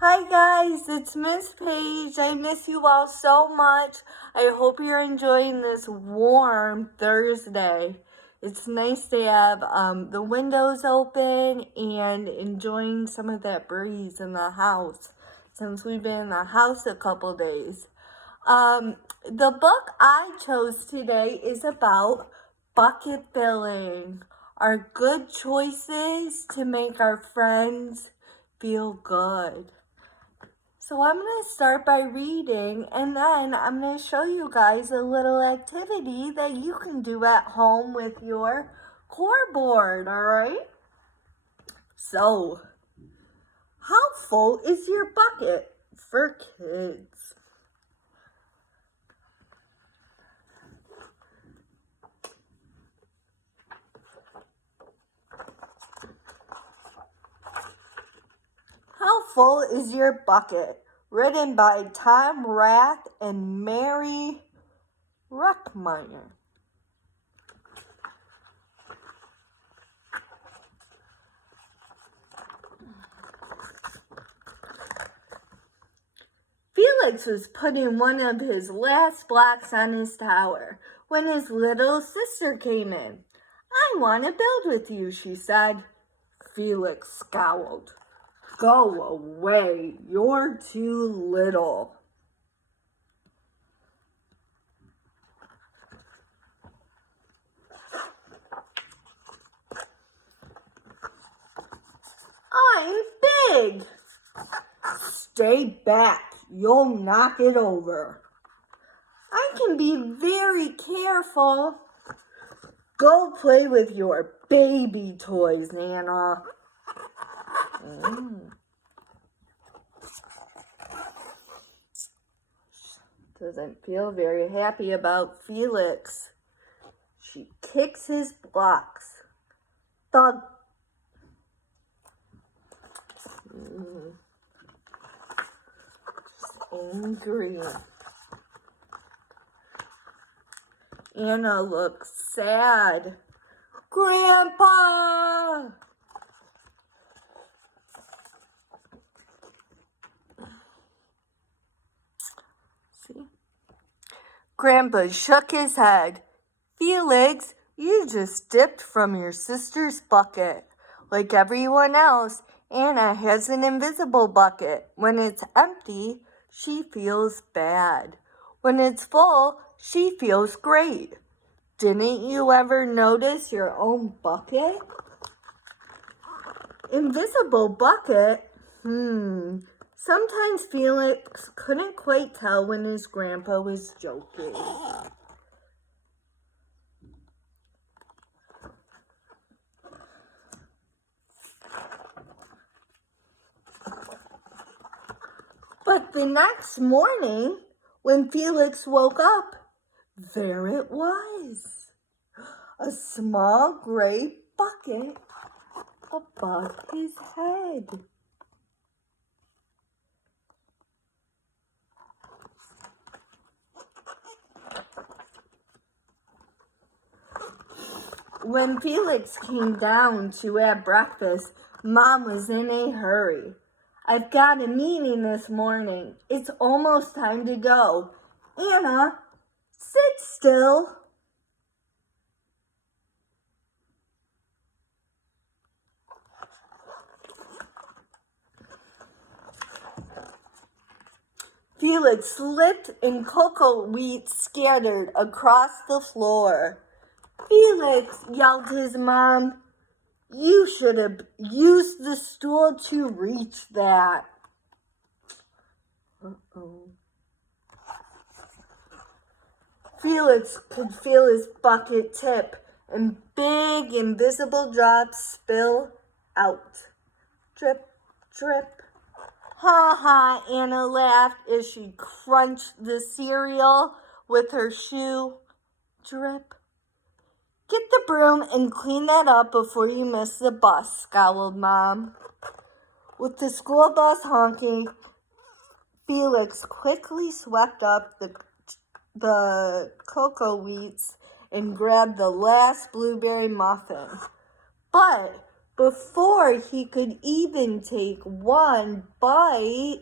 Hi guys, it's Miss Paige. I miss you all so much. I hope you're enjoying this warm Thursday. It's nice to have the windows open and enjoying some of that breeze in the house since we've been in the house a couple days. The book I chose today is about bucket filling, our good choices to make our friends feel good. So I'm going to start by reading, and then I'm going to show you guys a little activity that you can do at home with your core board, all right? So, how full is your bucket for kids? How Full is Your Bucket? Written by Tom Rath and Mary Ruckmeyer. Felix was putting one of his last blocks on his tower when his little sister came in. "I want to build with you," she said. Felix scowled. "Go away, you're too little." "I'm big." "Stay back, you'll knock it over." "I can be very careful." "Go play with your baby toys, Anna." Doesn't feel very happy about Felix. She kicks his blocks. Thud. Angry. Anna looks sad. "Grandpa!" See? Grandpa shook his head. "Felix, you just dipped from your sister's bucket. Like everyone else, Anna has an invisible bucket. When it's empty, she feels bad. When it's full, she feels great. Didn't you ever notice your own bucket?" Invisible bucket? Sometimes Felix couldn't quite tell when his grandpa was joking. But the next morning, when Felix woke up, there it was. A small gray bucket above his head. When Felix came down to have breakfast, Mom was in a hurry. "I've got a meeting this morning. It's almost time to go." "Anna, sit still." Felix slipped and cocoa wheat scattered across the floor. "Felix," yelled his mom, "you should have used the stool to reach that." Felix could feel his bucket tip and big invisible drops spill out. Drip, drip. "Ha ha," Anna laughed as she crunched the cereal with her shoe. Drip. "Get the broom and clean that up before you miss the bus," scowled Mom. With the school bus honking, Felix quickly swept up the cocoa wheats and grabbed the last blueberry muffin. But Before he could even take one bite,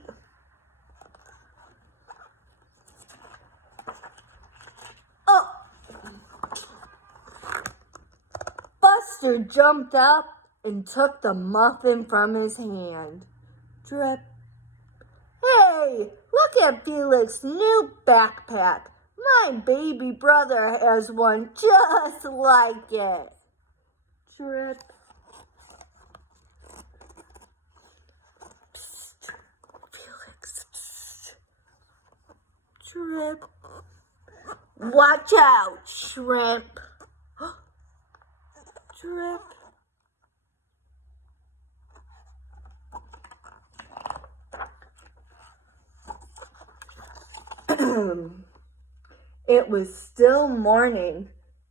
oh, Buster jumped up and took the muffin from his hand. Drip. Hey, look at Felix's new backpack. My baby brother has one just like it. Drip. Psst. Felix, psst. Drip. Watch out, shrimp. Drip. It was still morning,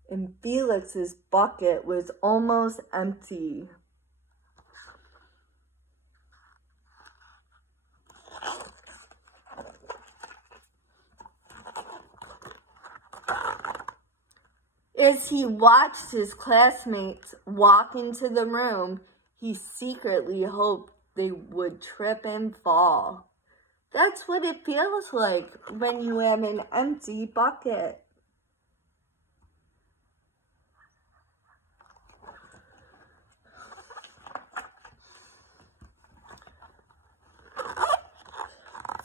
and Felix's bucket was almost empty. As he watched his classmates walk into the room, he secretly hoped they would trip and fall. That's what it feels like when you have an empty bucket.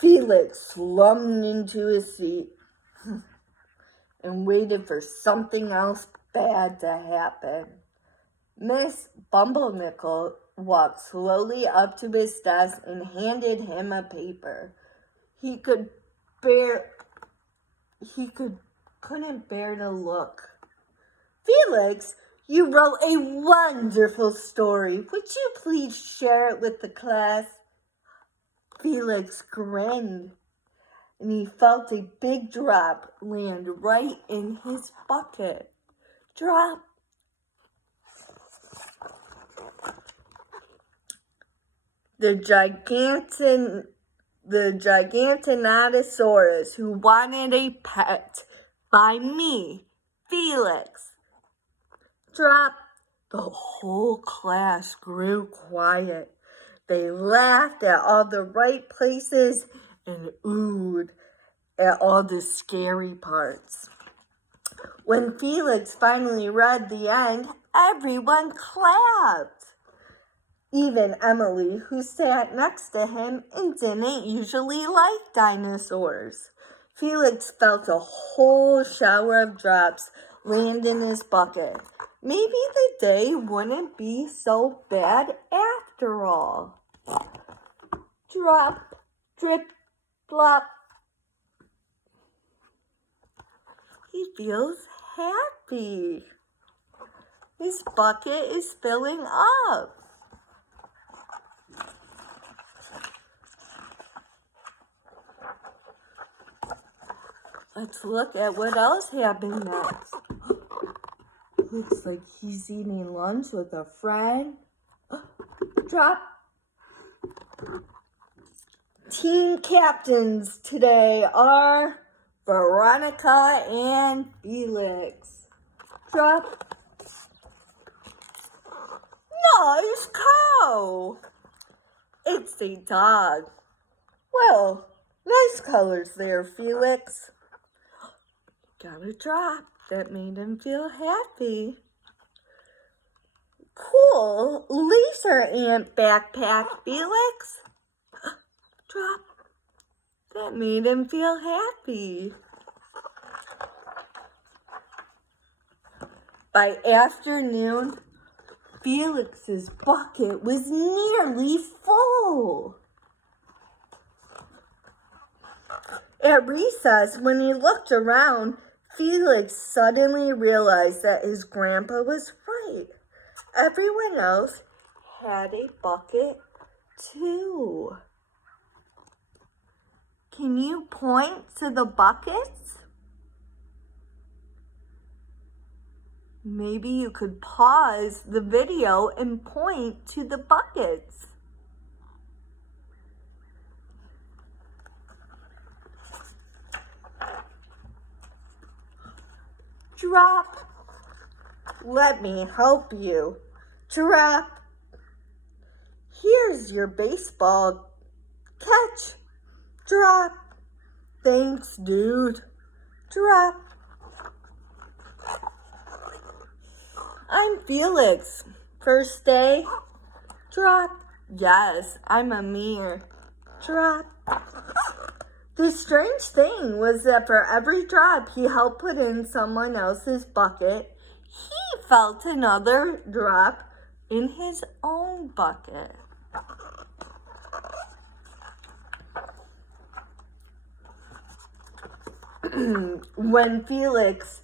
Felix slumped into his seat and waited for something else bad to happen. Miss Bumblenickel walked slowly up to his desk and handed him a paper. He couldn't bear to look. Felix, you wrote a wonderful story. Would you please share it with the class? Felix grinned, and he felt a big drop land right in his bucket. Drop. The Gigantanosaurus who wanted a pet by me, Felix. Drop. The whole class grew quiet. They laughed at all the right places and oohed at all the scary parts. When Felix finally read the end, everyone clapped. Even Emily, who sat next to him and didn't usually like dinosaurs. Felix felt a whole shower of drops land in his bucket. Maybe the day wouldn't be so bad after all. Drop, drip, plop. He feels happy. His bucket is filling up. Let's look at what else happened next. Looks like he's eating lunch with a friend. Drop. Team captains today are Veronica and Felix. Drop. Nice cow. It's a dog. Well, nice colors there, Felix. Got a drop that made him feel happy. Cool laser ant backpack, Felix. Drop. That made him feel happy. By afternoon, Felix's bucket was nearly full. At recess, when he looked around, Felix suddenly realized that his grandpa was right. Everyone else had a bucket too. Can you point to the buckets? Maybe you could pause the video and point to the buckets. Drop. Let me help you. Drop. here's your baseball. Catch. Drop. Thanks, dude. Drop. I'm Felix. First day. Drop. Yes, I'm Amir. Drop. The strange thing was that for every drop he helped put in someone else's bucket, he felt another drop in his own bucket. When Felix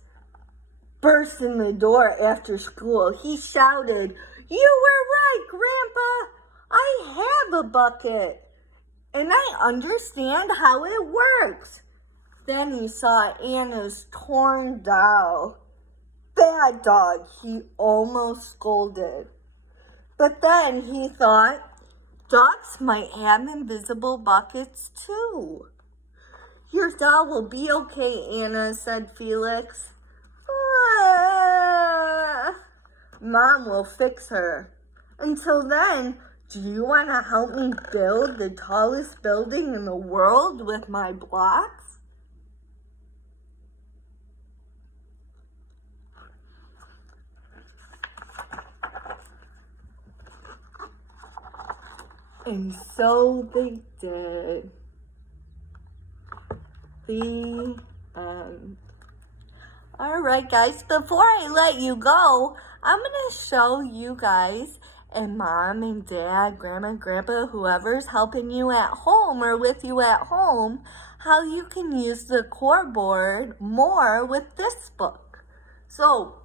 burst in the door after school, he shouted, "You were right, Grandpa! I have a bucket, and I understand how it works." Then he saw Anna's torn doll. "Bad dog," he almost scolded. But then he thought, dogs might have invisible buckets too. "Your doll will be okay, Anna," said Felix. "Mom will fix her. Until then, do you want to help me build the tallest building in the world with my blocks?" And so they did. The end. Alright guys, before I let you go, I'm going to show you guys, and Mom and Dad, Grandma and Grandpa, whoever's helping you at home or with you at home, how you can use the core board more with this book. So,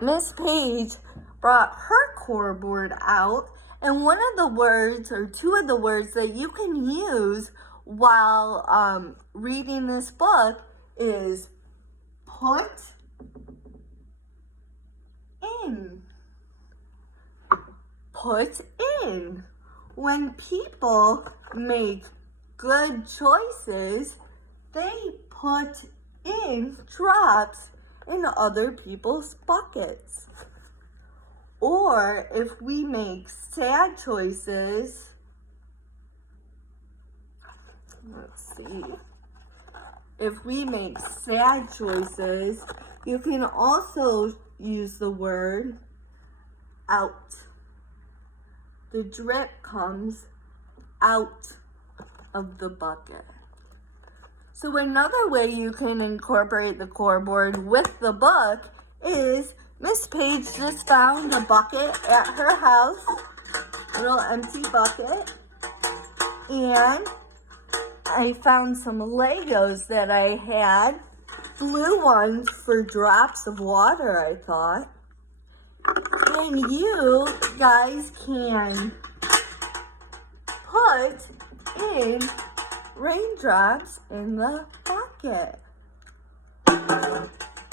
Miss Page brought her core board out, and one of the words, or two of the words that you can use while reading this book is put in. Put in. When people make good choices, they put in drops in other people's buckets. Or if we make sad choices, let's see. If we make sad choices, you can also use the word out. The drip comes out of the bucket. So another way you can incorporate the core board with the book is Miss Page just found a bucket at her house, a little empty bucket, and I found some Legos that I had, blue ones for drops of water, I thought. And you guys can put in raindrops in the bucket.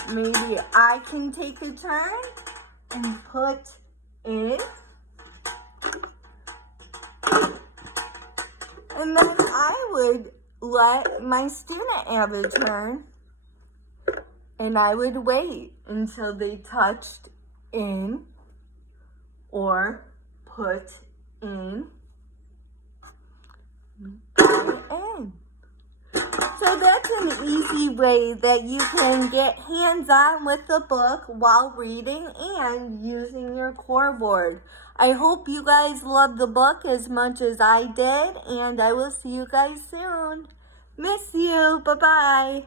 Maybe I can take a turn and put in. And then I would let my student have a turn. And I would wait until they touched in or put in. Put it in. So that's an easy way that you can get hands-on with the book while reading and using your core board. I hope you guys love the book as much as I did, and I will see you guys soon. Miss you. Bye-bye.